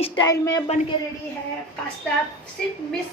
Yummy style में बन के रेडी है पास्ता सिर्फ मिस।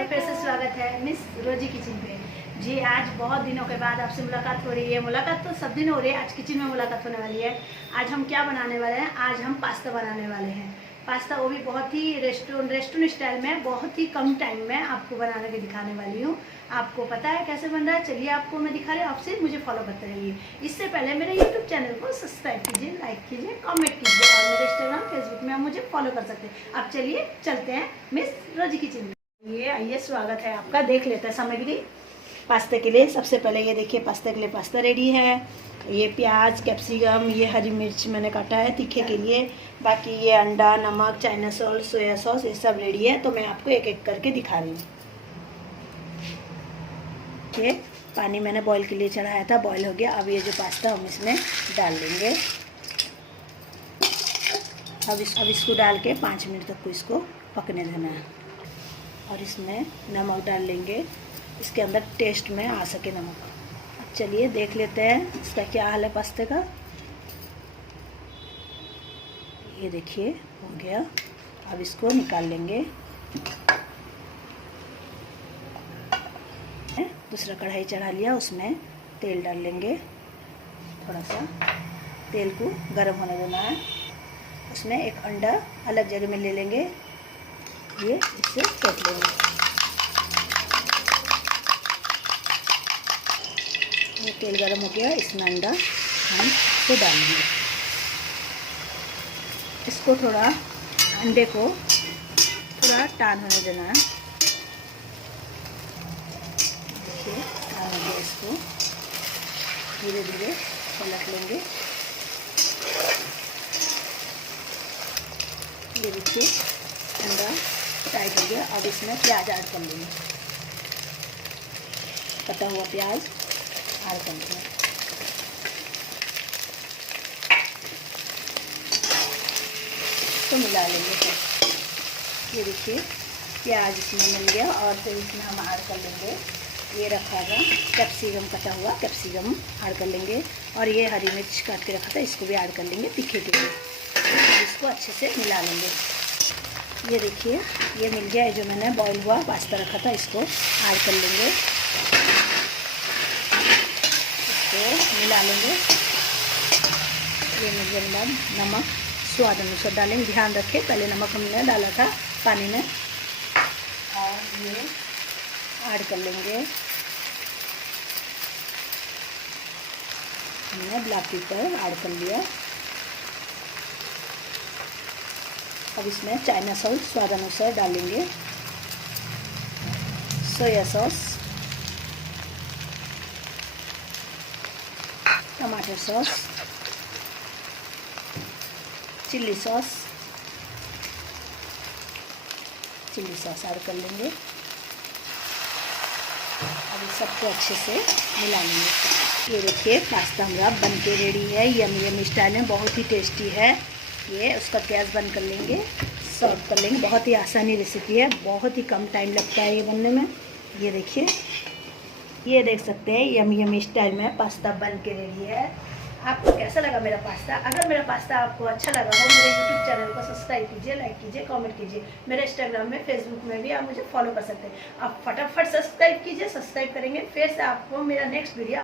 फिर से स्वागत है मिस रोजी किचन पे। जी आज बहुत दिनों के बाद आपसे मुलाकात हो रही है। मुलाकात तो सब दिन हो रही है, आज किचन में मुलाकात होने वाली है। आज हम क्या बनाने वाले हैं? आज हम पास्ता बनाने वाले हैं। पास्ता वो भी बहुत ही रेस्टोरेंट स्टाइल में, बहुत ही कम टाइम में आपको बनाने के दिखाने वाली हूँ। आपको पता है कैसे बन रहा है, चलिए आपको मैं दिखा रही हूँ। आपसे मुझे फॉलो करते रहिए। इससे पहले मेरे यूट्यूब चैनल को सब्सक्राइब कीजिए, लाइक कीजिए, कमेंट कीजिए और मेरे इंस्टाग्राम फेसबुक में आप मुझे फॉलो कर सकते हैं। अब चलिए चलते हैं मिस रोजी किचन में। ये आइए, स्वागत है आपका। देख लेते हैं सामग्री पास्ता के लिए। सबसे पहले ये देखिए, पास्ता के लिए पास्ता रेडी है। ये प्याज, कैप्सिकम, ये हरी मिर्च मैंने काटा है तीखे के लिए। बाकी ये अंडा, नमक, चाइना सॉल्ट, सोया सॉस, ये सब रेडी है। तो मैं आपको एक एक करके दिखा रही हूँ। ये पानी मैंने बॉईल के लिए चढ़ाया था, बॉईल हो गया। अब ये जो पास्ता हम इसमें डाल देंगे। अब इसको डाल के 5 मिनट तक को इसको पकने देना है। और इसमें नमक डाल लेंगे, इसके अंदर टेस्ट में आ सके नमक। अब चलिए देख लेते हैं इसका क्या हाल है पास्ते का। ये देखिए हो गया। अब इसको निकाल लेंगे। दूसरा कढ़ाई चढ़ा लिया, उसमें तेल डाल लेंगे। थोड़ा सा तेल को गर्म होने देना है। उसमें एक अंडा अलग जगह में ले लेंगे, ये इससे फेंट लेंगे। ये तेल गर्म हो गया, इसमें अंडा हम इसको डालेंगे। इसको थोड़ा अंडे को थोड़ा टान होने देना है। देखिए टान हो गया, इसको धीरे धीरे पलट लेंगे। ये देखिए अंडा टाइट हो गया। अब इसमें प्याज ऐड कर लेंगे, कटा हुआ प्याज ऐड कर लेंगे। तो मिला लेंगे फिर। ये देखिए प्याज इसमें मिल गया। और फिर इसमें हम ऐड कर लेंगे ये रखा था कैप्सिकम, कटा हुआ कैप्सिकम ऐड कर लेंगे। और ये हरी मिर्च काट के रखा था, इसको भी ऐड कर लेंगे तीखे के लिए। इसको अच्छे से मिला लेंगे। ये देखिए ये मिल गया है, जो मैंने बॉईल हुआ पास्ता रखा था, इसको ऐड कर लेंगे। इसको मिला लेंगे। ये मिलने के बाद नमक स्वाद अनुसार डालेंगे। ध्यान रखें पहले नमक हमने डाला था पानी में। और ये ऐड कर लेंगे हमने ब्लैक पेपर ऐड कर लिया। अब इसमें चाइना सॉल्ट स्वाद अनुसार डालेंगे, सोया सॉस, टमाटर सॉस, चिल्ली सॉस ऐड कर लेंगे। अब इस सबको अच्छे से मिला लेंगे। ये देखिए पास्ता हमारा बन के रेडी है। यमी स्टाइल में बहुत ही टेस्टी है। ये उसका गैस बंद कर लेंगे, सर्व कर लेंगे। बहुत ही आसानी रेसिपी है, बहुत ही कम टाइम लगता है ये बनने में। ये देखिए, ये देख सकते हैं यमी स्टाइल में पास्ता बन के रेडी है। आपको कैसा लगा मेरा पास्ता? अगर मेरा पास्ता आपको अच्छा लगा हो, मेरे यूट्यूब चैनल को सब्सक्राइब कीजिए, लाइक कीजिए, कमेंट कीजिए। मेरे इंस्टाग्राम में, फेसबुक में भी आप मुझे फॉलो कर सकते हैं। आप फटाफट सब्सक्राइब कीजिए। सब्सक्राइब करेंगे फिर से आपको मेरा नेक्स्ट वीडियो